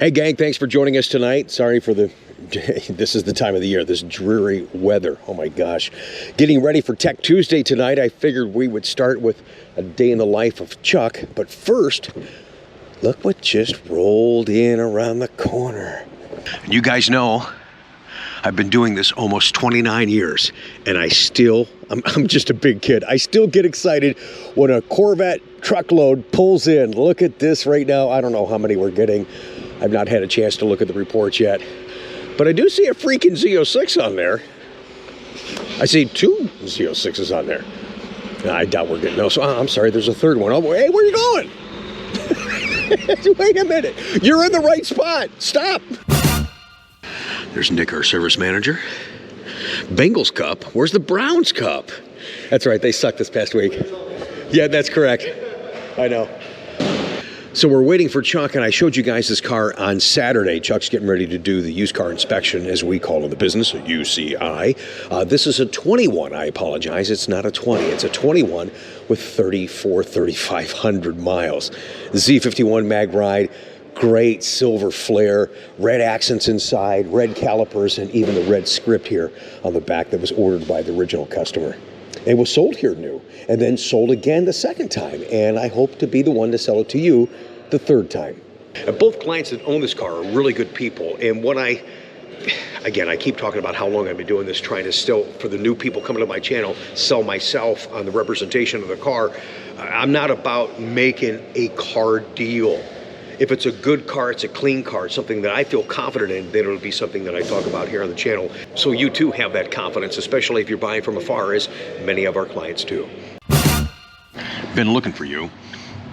Hey gang, thanks for joining us tonight. Sorry for the, this is the time of the year, this dreary weather. Oh my gosh. Getting ready for Tech Tuesday tonight. I figured we would start with a day in the life of Chuck. But first, look what just rolled in around the corner. You guys know, I've been doing this almost 29 years, and I'm just a big kid. I still get excited when a Corvette truckload pulls in. Look at this right now. I don't know how many we're getting. I've not had a chance to look at the reports yet. But I do see a freaking Z06 on there. I see two Z06s on there. I doubt we're getting those. So, I'm sorry, there's a third one. Oh, hey, where are you going? Wait a minute. You're in the right spot. Stop. There's Nick, our service manager. Bengals Cup. Where's the Browns Cup? That's right, they sucked this past week. Yeah, that's correct. I know. So we're waiting for Chuck, and I showed you guys this car on Saturday. Chuck's getting ready to do the used car inspection, as we call it in the business, a UCI. This is a 21, I apologize. It's not a 20, it's a 21 with 3,500 miles. Z51 mag ride, great silver flare, red accents inside, red calipers, and even the red script here on the back that was ordered by the original customer. It was sold here new, and then sold again the second time, and I hope to be the one to sell it to you the third time. Both clients that own this car are really good people, and when I keep talking about how long I've been doing this, trying to still, for the new people coming to my channel, sell myself on the representation of the car. I'm not about making a car deal. If it's a good car, it's a clean car, it's something that I feel confident in, then it'll be something that I talk about here on the channel. So you too have that confidence, especially if you're buying from afar, as many of our clients do. Been looking for you.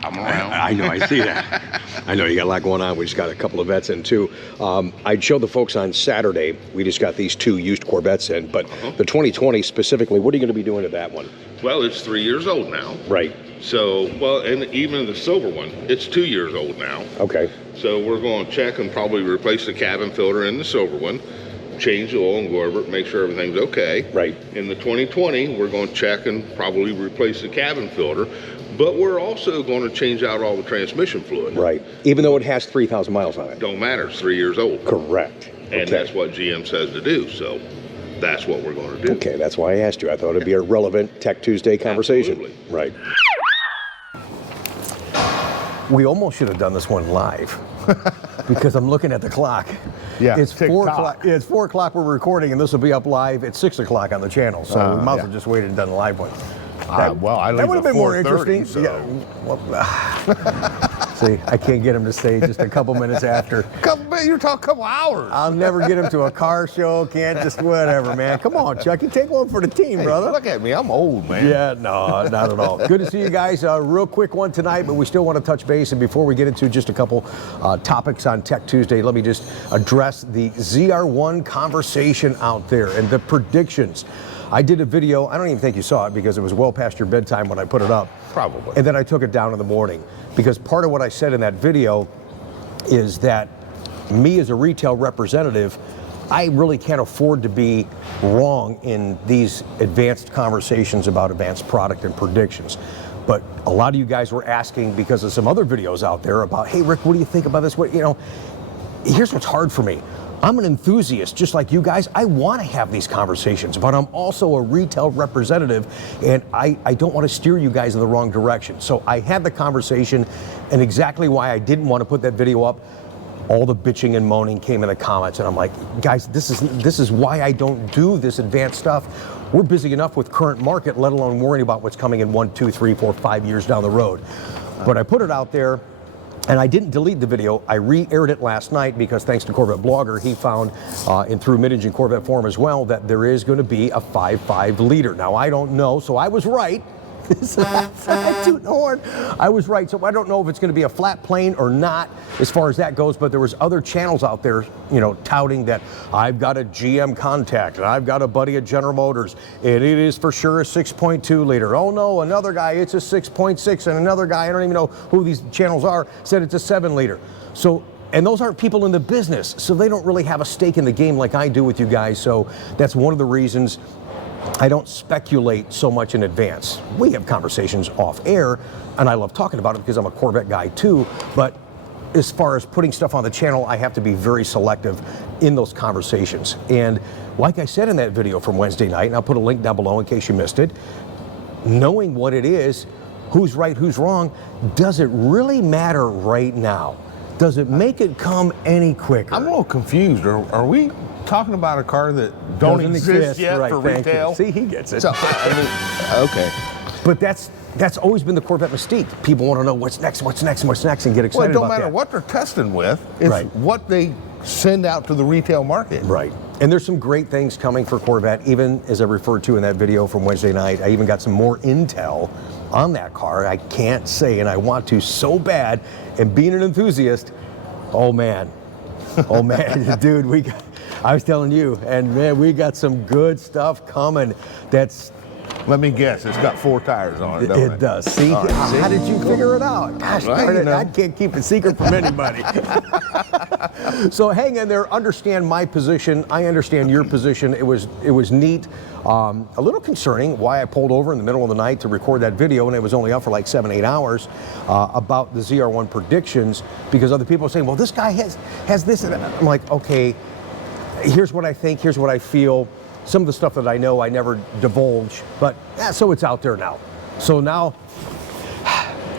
I'm around. I know, I see that. I know you got a lot going on. We just got a couple of vets in too. I'd show the folks on Saturday, we just got these two used Corvettes in, but the 2020 specifically, what are you going to be doing to that one? Well, it's 3 years old now. Right. So, well, and even the silver one, it's 2 years old now. Okay. So we're going to check and probably replace the cabin filter in the silver one, change the oil and go over it, make sure everything's okay. Right. In the 2020, we're going to check and probably replace the cabin filter, but we're also going to change out all the transmission fluid. Right. Even though it has 3,000 miles on it. Don't matter, it's 3 years old. Correct. And that's what GM says to do, so that's what we're going to do. Okay, that's why I asked you. I thought it'd be a relevant Tech Tuesday conversation. Absolutely. Right. We almost should have done this one live because I'm looking at the clock. Yeah, it's 4 o'clock. It's 4 o'clock. We're recording, and this will be up live at 6 o'clock on the channel. So we might as well just waited and done a live one. Well, I that would have been more interesting. So. Yeah. Well, see, I can't get him to stay just a couple minutes after. You're talking a couple hours. I'll never get him to a car show. Can't just whatever, man. Come on, Chuck. You take one for the team, brother. Look at me. I'm old, man. Yeah, no, not at all. Good to see you guys. Real quick one tonight, but we still want to touch base. And before we get into just a couple topics on Tech Tuesday, let me just address the ZR1 conversation out there and the predictions. I did a video, I don't even think you saw it because it was well past your bedtime when I put it up. Probably. And then I took it down in the morning because part of what I said in that video is that me as a retail representative, I really can't afford to be wrong in these advanced conversations about advanced product and predictions. But a lot of you guys were asking because of some other videos out there about, hey Rick, what do you think about this? What, you know, here's what's hard for me. I'm an enthusiast, just like you guys. I want to have these conversations, but I'm also a retail representative, and I don't want to steer you guys in the wrong direction. So I had the conversation, and exactly why I didn't want to put that video up, all the bitching and moaning came in the comments, and I'm like, guys, this is why I don't do this advanced stuff. We're busy enough with current market, let alone worrying about what's coming in 1, 2, 3, 4, 5 years down the road. But I put it out there. And I didn't delete the video. I re-aired it last night because thanks to Corvette Blogger, he found, and through Mid-Engine Corvette Forum as well, that there is going to be a 5.5 liter. Now, I don't know, so I was right. I was right, so I don't know if it's going to be a flat plane or not as far as that goes, but there was other channels out there, you know, touting that I've got a GM contact and I've got a buddy at General Motors and it is for sure a 6.2 liter. Oh no, another guy, it's a 6.6, and another guy, I don't even know who these channels are, said it's a 7 liter. So, and those aren't people in the business, so they don't really have a stake in the game like I do with you guys. So that's one of the reasons I don't speculate so much in advance. We have conversations off air, and I love talking about it because I'm a Corvette guy too, but as far as putting stuff on the channel, I have to be very selective in those conversations. And like I said in that video from Wednesday night, and I'll put a link down below in case you missed it, knowing what it is, who's right, who's wrong, does it really matter right now? Does it make it come any quicker? I'm a little confused. Are we talking about a car that don't Doesn't exist yet right, for thank you. retail? See, he gets it. So, okay. But that's always been the Corvette mystique. People want to know what's next, and get Well, excited it don't about matter that. what they're testing with. It's Right. what they send out to the retail market. Right. And there's some great things coming for Corvette, even as I referred to in that video from Wednesday night. I even got some more intel on that car. I can't say, and I want to so bad. And being an enthusiast, oh man, dude, I was telling you, and man, we got some good stuff coming. Let me guess, it's got 4 tires on it, doesn't it? It does. See, All right, how see? did you figure it out? Gosh, Well, darn you it, know. I can't keep a secret from anybody. So hang in there, understand my position. I understand your position. It was neat. A little concerning why I pulled over in the middle of the night to record that video, and it was only up for like 7-8 hours, about the ZR1 predictions, because other people are saying, well, this guy has this, and I'm like, okay, here's what I think, here's what I feel. Some of the stuff that I know I never divulge, but so it's out there now. So now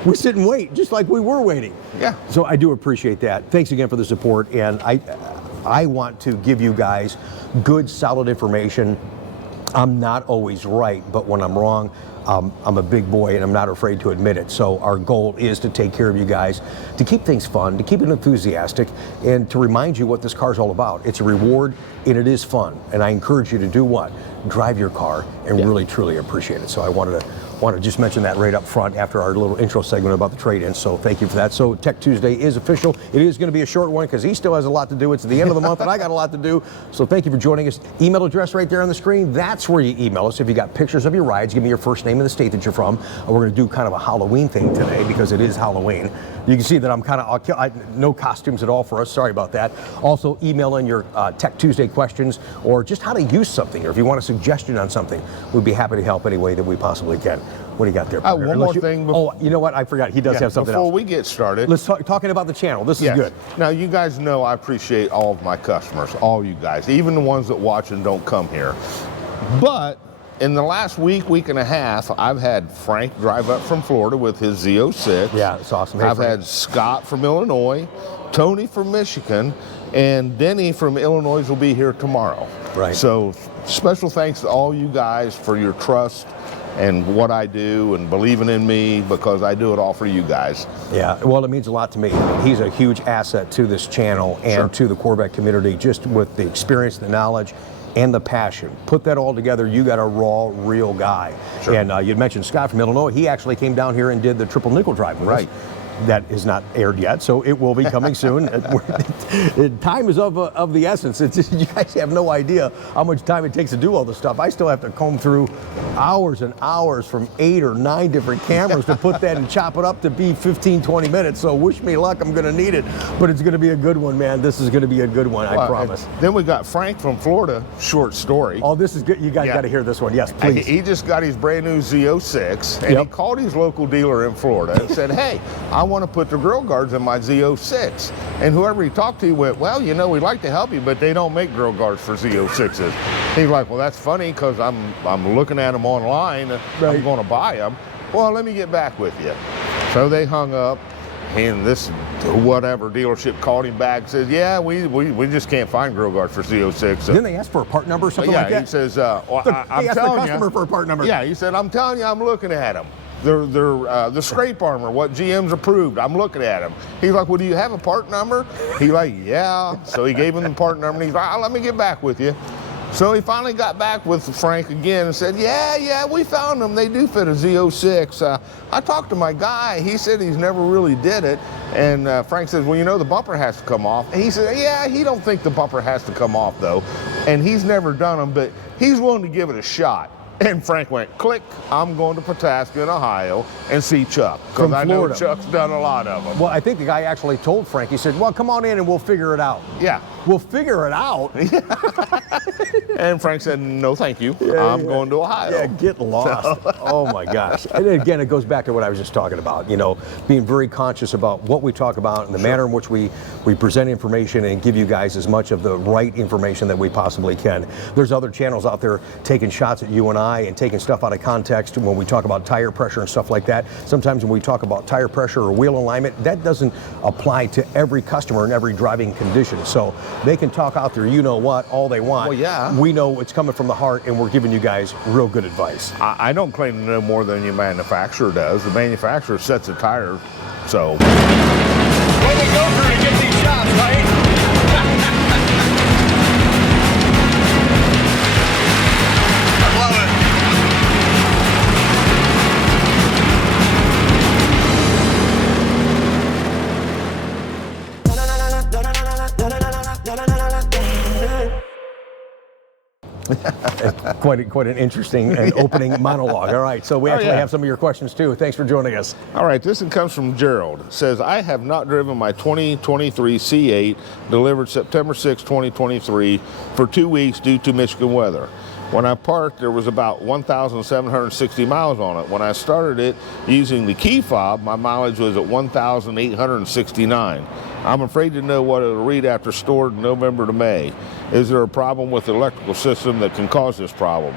we sit and wait, just like we were waiting. Yeah. So I do appreciate that. Thanks again for the support, and I want to give you guys good, solid information. I'm not always right, but when I'm wrong, I'm a big boy and I'm not afraid to admit it. So our goal is to take care of you guys, to keep things fun, to keep it enthusiastic, and to remind you what this car's all about. It's a reward and it is fun. And I encourage you to do what? Drive your car and really, truly appreciate it. So I wanted to just mention that right up front after our little intro segment about the trade-in. So thank you for that. So Tech Tuesday is official. It is going to be a short one because he still has a lot to do. It's the end of the month and I got a lot to do. So thank you for joining us. Email address right there on the screen. That's where you email us. If you got pictures of your rides, give me your first name and the state that you're from. And we're going to do kind of a Halloween thing today because it is Halloween. You can see that I'm kind of, no costumes at all for us. Sorry about that. Also, email in your Tech Tuesday questions or just how to use something, or if you want a suggestion on something, we'd be happy to help any way that we possibly can. What do you got there? One more thing. Oh, you know what? I forgot. He does have something before else. we get started. Let's talking about the channel. This is good. Now, you guys know I appreciate all of my customers, all you guys, even the ones that watch and don't come here. But in the last week and a half, I've had Frank drive up from Florida with his Z06. Yeah, it's awesome. Hey, I've Frank. had Scott from Illinois, Tony from Michigan, and Denny from Illinois will be here tomorrow. Right. So special thanks to all you guys for your trust and what I do and believing in me, because I do it all for you guys. Yeah, well, it means a lot to me. He's a huge asset to this channel and to the Corvette community, just with the experience, the knowledge, and the passion. Put that all together, you got a raw, real guy. Sure. And you'd mentioned Scott from Illinois. He actually came down here and did the triple nickel drive with us. That is not aired yet, so it will be coming soon. Time is of the essence. It's just, you guys have no idea how much time it takes to do all this stuff. I still have to comb through hours and hours from 8 or 9 different cameras to put that and chop it up to be 15, 20 minutes. So wish me luck, I'm gonna need it. But it's gonna be a good one, man. This is gonna be a good one, I promise. Then we got Frank from Florida, short story. Oh, this is good. You guys gotta hear this one. Yes, please. He just got his brand new Z06, and he called his local dealer in Florida and said, hey, I want to put the grill guards in my Z06. And whoever he talked to went, well, you know, we'd like to help you, but they don't make grill guards for Z06s. He's like, well, that's funny because I'm looking at them online. I'm going to buy them. Well, let me get back with you. So they hung up, and this whatever dealership called him back and says, yeah, we just can't find grill guards for Z06. Didn't they ask for a part number or something like that? Yeah, he says, well, I'm asked telling the customer for a part number. Yeah, he said, I'm telling you, I'm looking at them. They're the scrape armor, what GM's approved. I'm looking at them. He's like, well, do you have a part number? He's like, yeah. So he gave him the part number, and he's like, let me get back with you. So he finally got back with Frank again and said, yeah, we found them. They do fit a Z06. I talked to my guy. He said he's never really did it. And Frank says, well, you know, the bumper has to come off. And he said, yeah, he don't think the bumper has to come off, though. And he's never done them, but he's willing to give it a shot. And Frank went, click, I'm going to Pataskala in Ohio and see Chuck. Because I know Chuck's done a lot of them. Well, I think the guy actually told Frank, he said, well, come on in and we'll figure it out. Yeah. We'll figure it out. And Frank said, no, thank you. I'm going to Ohio. Yeah, get lost. Oh my gosh. And again, it goes back to what I was just talking about, you know, being very conscious about what we talk about and the manner in which we present information and give you guys as much of the right information that we possibly can. There's other channels out there taking shots at you and I and taking stuff out of context when we talk about tire pressure and stuff like that. Sometimes when we talk about tire pressure or wheel alignment, that doesn't apply to every customer in every driving condition. So they can talk out there, you know what, all they want. Well, yeah. We know it's coming from the heart, and we're giving you guys real good advice. I don't claim to know more than your manufacturer does. The manufacturer sets a tire, so. What we go through to get these shots, right? I love it. Quite an interesting and opening monologue. All right, so we actually have some of your questions too. Thanks for joining us. All right, this one comes from Gerald. It says, I have not driven my 2023 C8 delivered September 6, 2023 for 2 weeks due to Michigan weather. When I parked, there was about 1,760 miles on it. When I started it using the key fob, my mileage was at 1,869. I'm afraid to know what it'll read after stored November to May. Is there a problem with the electrical system that can cause this problem?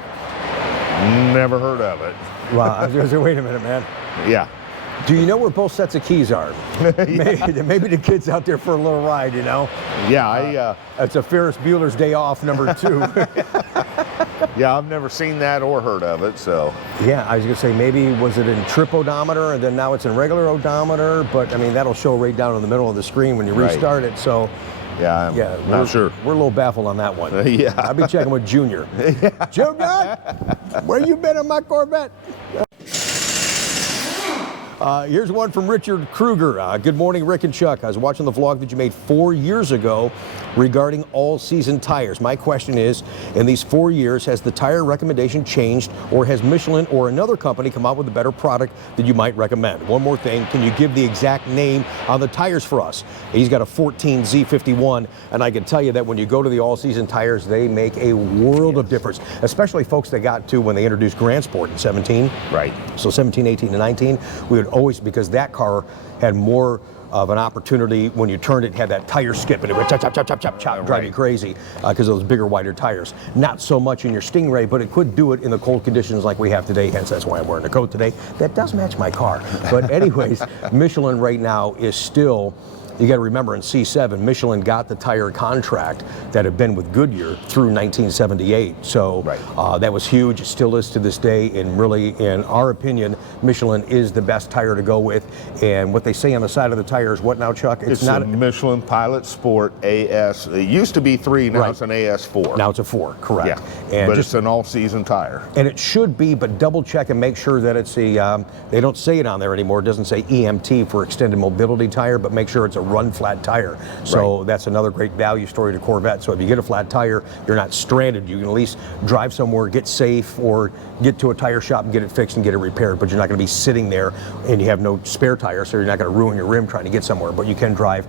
Never heard of it. Well, I was going to say, wait a minute, man. Yeah. Do you know where both sets of keys are? Maybe the kid's out there for a little ride, you know? Yeah, it's a Ferris Bueller's Day Off number 2. yeah, I've never seen that or heard of it, so. Yeah, I was going to say, maybe was it in trip odometer and then now it's in regular odometer, but I mean, that'll show right down in the middle of the screen when you restart it, so. Yeah, I'm not sure. We're a little baffled on that one. Yeah. I'll be checking with Junior. Junior, where you been on my Corvette? Here's one from Richard Kruger. Good morning, Rick and Chuck. I was watching the vlog that you made 4 years ago regarding all-season tires. My question is, in these 4 years, has the tire recommendation changed, or has Michelin or another company come out with a better product that you might recommend? One more thing, can you give the exact name on the tires for us? He's got a 14 Z51, and I can tell you that when you go to the all-season tires, they make a world of difference, especially folks that got to when they introduced Grand Sport in 17. Right. So 17, 18, and 19, we would always, because that car had more of an opportunity when you turned it, had that tire skip and it would chop, chop, chop, chop, chop, chop, drive you crazy because of those bigger, wider tires. Not so much in your Stingray, but it could do it in the cold conditions like we have today, hence that's why I'm wearing a coat today. That does match my car. But anyways, Michelin right now is still, you got to remember, in C7, Michelin got the tire contract that had been with Goodyear through 1978. So that was huge. It still is to this day. And really, in our opinion, Michelin is the best tire to go with. And what they say on the side of the tire is what now, Chuck? It's not a Michelin Pilot Sport AS. It used to be 3, now it's an AS4. Now it's a 4, correct. Yeah, and but it's an all-season tire. And it should be, but double check and make sure that it's a, they don't say it on there anymore. It doesn't say EMT for extended mobility tire, but make sure it's a run flat tire. So that's another great value story to Corvette. So if you get a flat tire, you're not stranded. You can at least drive somewhere, get safe, or get to a tire shop and get it fixed and get it repaired. But you're not going to be sitting there and you have no spare tire, so you're not going to ruin your rim trying to get somewhere. But you can drive,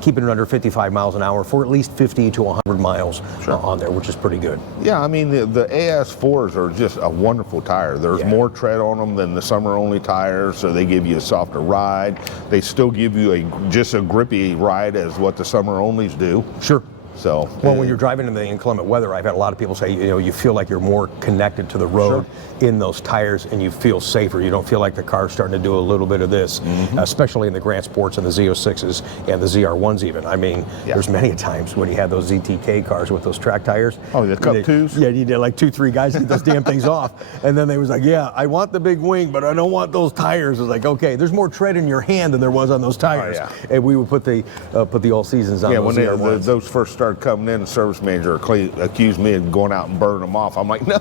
keeping it under 55 miles an hour for at least 50 to 100 miles on there, which is pretty good. Yeah, I mean, the AS4s are just a wonderful tire. There's more tread on them than the summer-only tires, so they give you a softer ride. They still give you just a grippy ride as what the summer-onlys do. Sure. So, well, when you're driving in the inclement weather, I've had a lot of people say, you know, you feel like you're more connected to the road in those tires, and you feel safer. You don't feel like the car's starting to do a little bit of this, especially in the Grand Sports and the Z06s and the ZR1s even. I mean, there's many times when you had those ZTK cars with those track tires. Oh, the Cup 2s? Yeah, you did like 2-3 guys get those damn things off. And then they was like, yeah, I want the big wing, but I don't want those tires. It was like, okay, there's more tread in your hand than there was on those tires. And we would put the all seasons on those ZR1s. When those first started coming in, the service manager accused me of going out and burning them off. I'm like, no,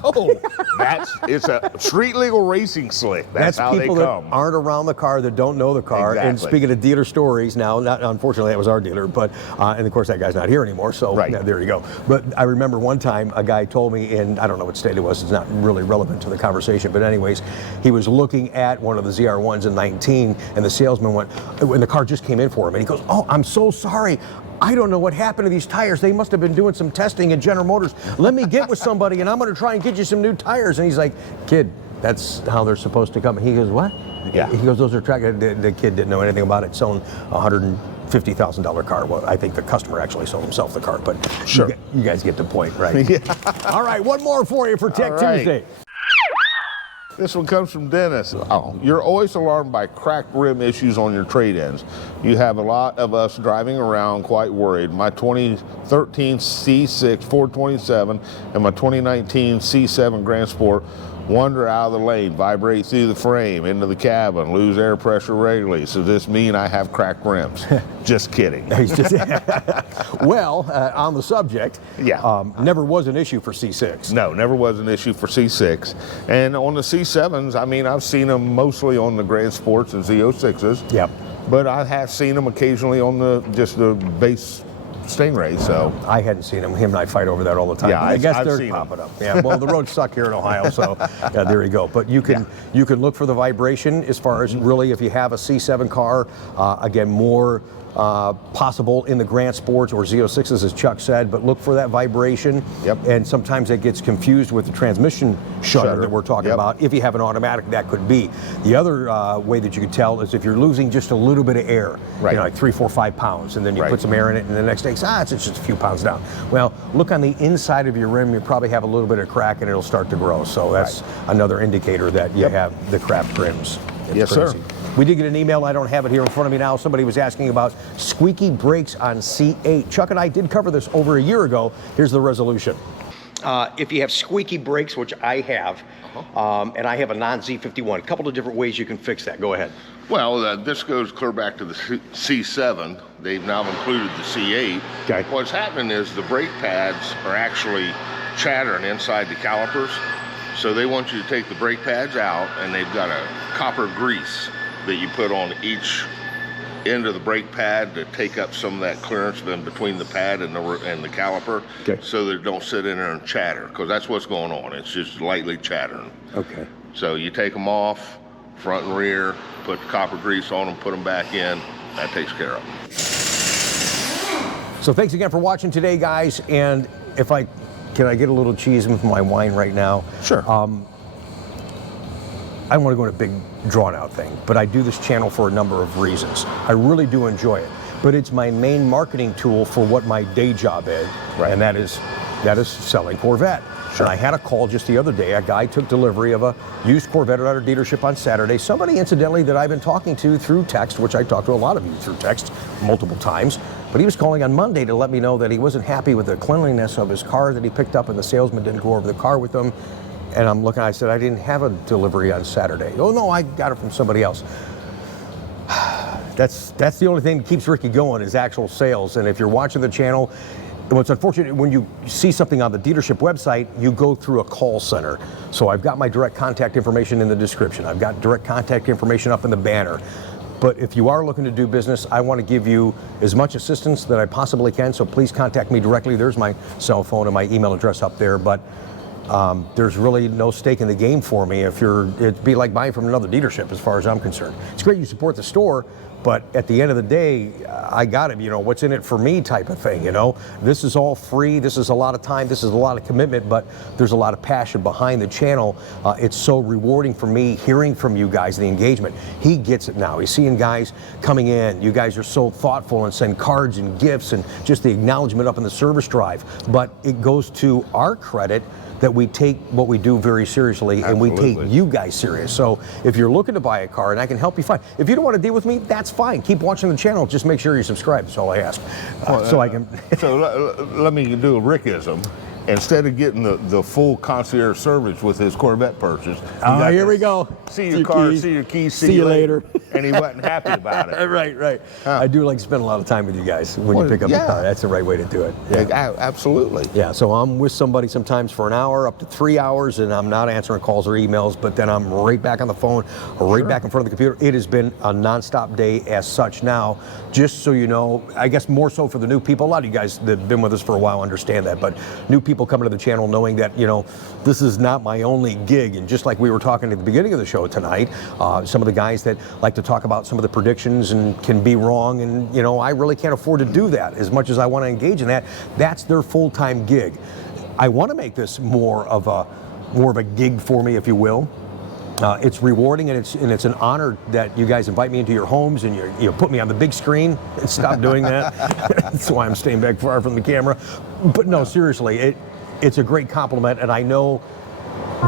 it's a street legal racing slick. That's how they come. People that aren't around the car, that don't know the car. And speaking of dealer stories, now, unfortunately, that was our dealer, but and of course that guy's not here anymore. So there you go. But I remember one time a guy told me, and I don't know what state it was. It's not really relevant to the conversation. But anyways, he was looking at one of the ZR1s in 19, and the salesman went, and the car just came in for him, and he goes, "Oh, I'm so sorry. I don't know what happened to these tires. They must have been doing some testing at General Motors. Let me get with somebody and I'm going to try and get you some new tires. And he's like, kid, that's how they're supposed to come. And he goes, what? Yeah. He goes, those are track. The kid didn't know anything about it. Selling $150,000 car. Well, I think the customer actually sold himself the car, but sure. You guys get the point, right? Yeah. All right, one more for you for Tech Tuesday. This one comes from Dennis. Oh, you're always alarmed by cracked rim issues on your trade-ins. You have a lot of us driving around quite worried. My 2013 C6 427 and my 2019 C7 Grand Sport wander out of the lane, vibrate through the frame, into the cabin, lose air pressure regularly. So does this mean I have cracked rims? Just kidding. Well, on the subject, never was an issue for C6. No, never was an issue for C6. And on the C7s, I mean, I've seen them mostly on the Grand Sports and Z06s. Yep. But I have seen them occasionally on just the base Stingray, so. I hadn't seen him. Him and I fight over that all the time. Yeah, I guess I've they're seen popping up. Yeah, well, the roads suck here in Ohio, so there you go. But you can look for the vibration as far as really if you have a C7 car, again, more possible in the Grand Sports or Z06s, as Chuck said, but look for that vibration. Yep. And sometimes it gets confused with the transmission shutter that we're talking about. If you have an automatic, that could be. The other way that you could tell is if you're losing just a little bit of air, right. You know, like 3, 4, 5 pounds, and then you put some air in it, and the next day, it's just a few pounds down. Well, look on the inside of your rim, you probably have a little bit of crack, and it'll start to grow. So that's another indicator that you have the cracked rims. Yes, sir. We did get an email. I don't have it here in front of me now. Somebody was asking about squeaky brakes on C8. Chuck and I did cover this over a year ago. Here's the resolution. If you have squeaky brakes, which I have, and I have a non-Z51, a couple of different ways you can fix that. Go ahead. Well, this goes clear back to the C7. They've now included the C8. Okay. What's happening is the brake pads are actually chattering inside the calipers. So they want you to take the brake pads out, and they've got a copper grease that you put on each end of the brake pad to take up some of that clearance in between the pad and the caliper, so that it don't sit in there and chatter, because that's what's going on. It's just lightly chattering. Okay. So you take them off, front and rear, put the copper grease on them, put them back in. That takes care of them. So thanks again for watching today, guys. And can I get a little cheese with my wine right now? Sure. I don't want to go into a big drawn out thing, but I do this channel for a number of reasons. I really do enjoy it, but it's my main marketing tool for what my day job is, and that is selling Corvette. Sure. And I had a call just the other day. A guy took delivery of a used Corvette at our dealership on Saturday. Somebody, incidentally, that I've been talking to through text, which I talked to a lot of you through text multiple times, but he was calling on Monday to let me know that he wasn't happy with the cleanliness of his car that he picked up, and the salesman didn't go over the car with him. And I'm looking, I said, I didn't have a delivery on Saturday. Oh, no, I got it from somebody else. That's the only thing that keeps Ricky going is actual sales. And if you're watching the channel, what's unfortunate, when you see something on the dealership website, you go through a call center. So I've got my direct contact information in the description. I've got direct contact information up in the banner. But if you are looking to do business, I want to give you as much assistance that I possibly can. So please contact me directly. There's my cell phone and my email address up there. But there's really no stake in the game for me. It'd be like buying from another dealership as far as I'm concerned. It's great you support the store, but at the end of the day, I got it, what's in it for me type of thing, This is all free, this is a lot of time, this is a lot of commitment, but there's a lot of passion behind the channel. It's so rewarding for me hearing from you guys, the engagement. He gets it now. He's seeing guys coming in. You guys are so thoughtful and send cards and gifts and just the acknowledgement up in the service drive. But it goes to our credit that we take what we do very seriously. Absolutely. And we take you guys serious. So if you're looking to buy a car and I can help you find, if you don't want to deal with me, that's fine. Keep watching the channel. Just make sure you subscribe. That's all I ask. So let me do a Rickism. Instead of getting the full concierge service with his Corvette purchase, here we go. See your car, see your keys, see you later. And he wasn't happy about it. Right. I do like to spend a lot of time with you guys when you pick up your car. That's the right way to do it. Yeah. Absolutely. Yeah, so I'm with somebody sometimes for an hour, up to 3 hours, and I'm not answering calls or emails, but then I'm right back on the phone or right back in front of the computer. It has been a nonstop day as such now. Just so you know, I guess more so for the new people. A lot of you guys that have been with us for a while understand that, but new people coming to the channel knowing that, this is not my only gig. And just like we were talking at the beginning of the show tonight, some of the guys that like to to talk about some of the predictions and can be wrong, and you know, I really can't afford to do that as much as I want to engage in that. That's their full-time gig. I want to make this more of a gig for me, if you will. It's rewarding, and it's an honor that you guys invite me into your homes and you put me on the big screen. Stop doing that. That's why I'm staying back far from the camera. But no, seriously, it's a great compliment, and I know,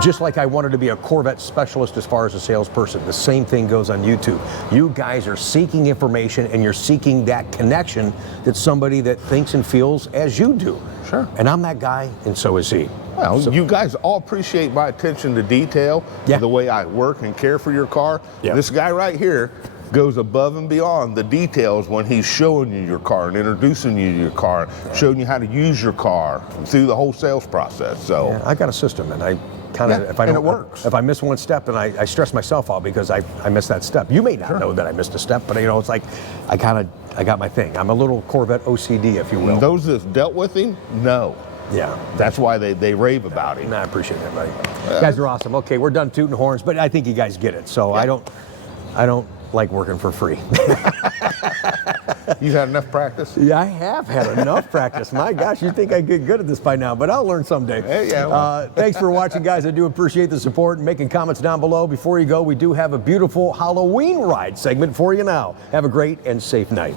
just like I wanted to be a Corvette specialist as far as a salesperson, the same thing goes on YouTube. You guys are seeking information, and you're seeking that connection that somebody that thinks and feels as you do. Sure. And I'm that guy, and so is he. Well, So- you guys all appreciate my attention to detail, Yeah. the way I work and care for your car. Yeah. This guy right here goes above and beyond the details when he's showing you your car and introducing you to your car, showing you how to use your car through the whole sales process. So Yeah, I got a system, and I kind of, Yeah, if I and don't, it works. if I miss one step, then I stress myself out because I missed that step. You may not know that I missed a step, but you know, it's like I got my thing. I'm a little Corvette OCD, if you will. those that dealt with him, no. Yeah. That's why they rave about him. And I appreciate that, buddy. You guys are awesome. Okay, we're done tooting horns, but I think you guys get it. So I don't like working for free. You've had enough practice? Yeah, I have had enough practice. My gosh, you'd think I'd get good at this by now, but I'll learn someday. Hey, yeah, well. Thanks for watching, guys. I do appreciate the support and making comments down below. Before you go, we do have a beautiful Halloween ride segment for you now. Have a great and safe night.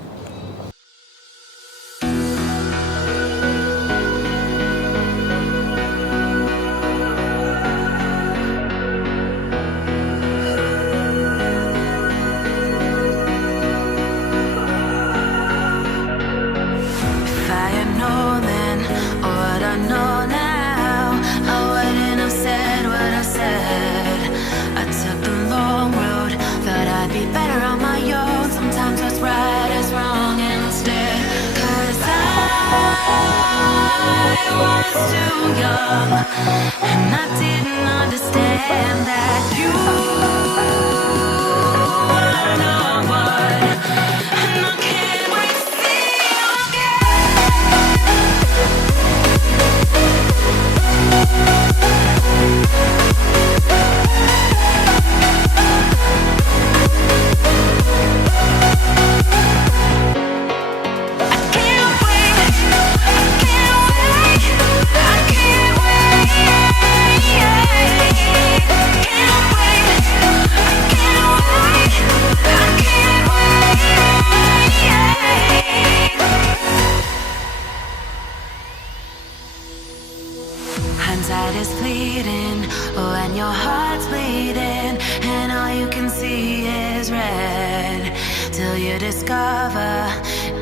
If I had known then what I know now, I wouldn't have said what I said. I took the long road, thought I'd be better on my own. Sometimes what's right is wrong instead. 'Cause I was too young, and I didn't understand that you were no one. And I can't wait to see you hindsight is fleeting when your heart's bleeding and all you can see is red, till you discover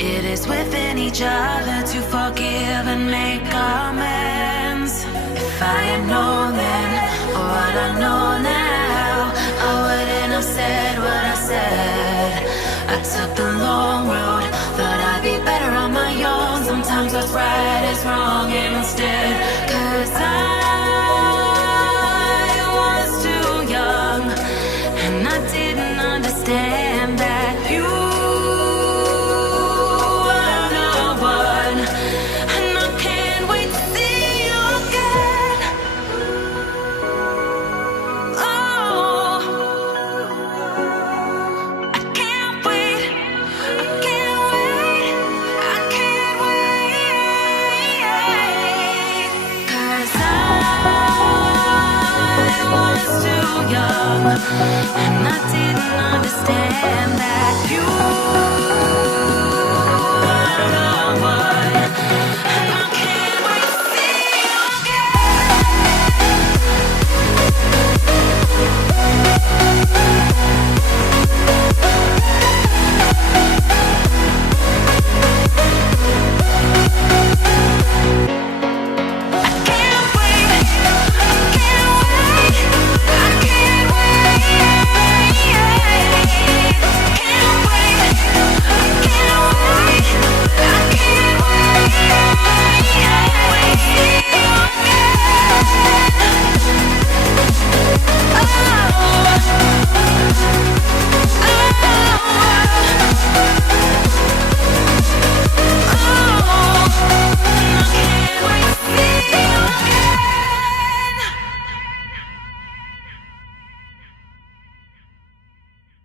it is within each other to forgive and make amends. If I had known then what I know now, I wouldn't have said what I said. I took the long road, thought I'd be better on my own. Sometimes what's right is wrong instead.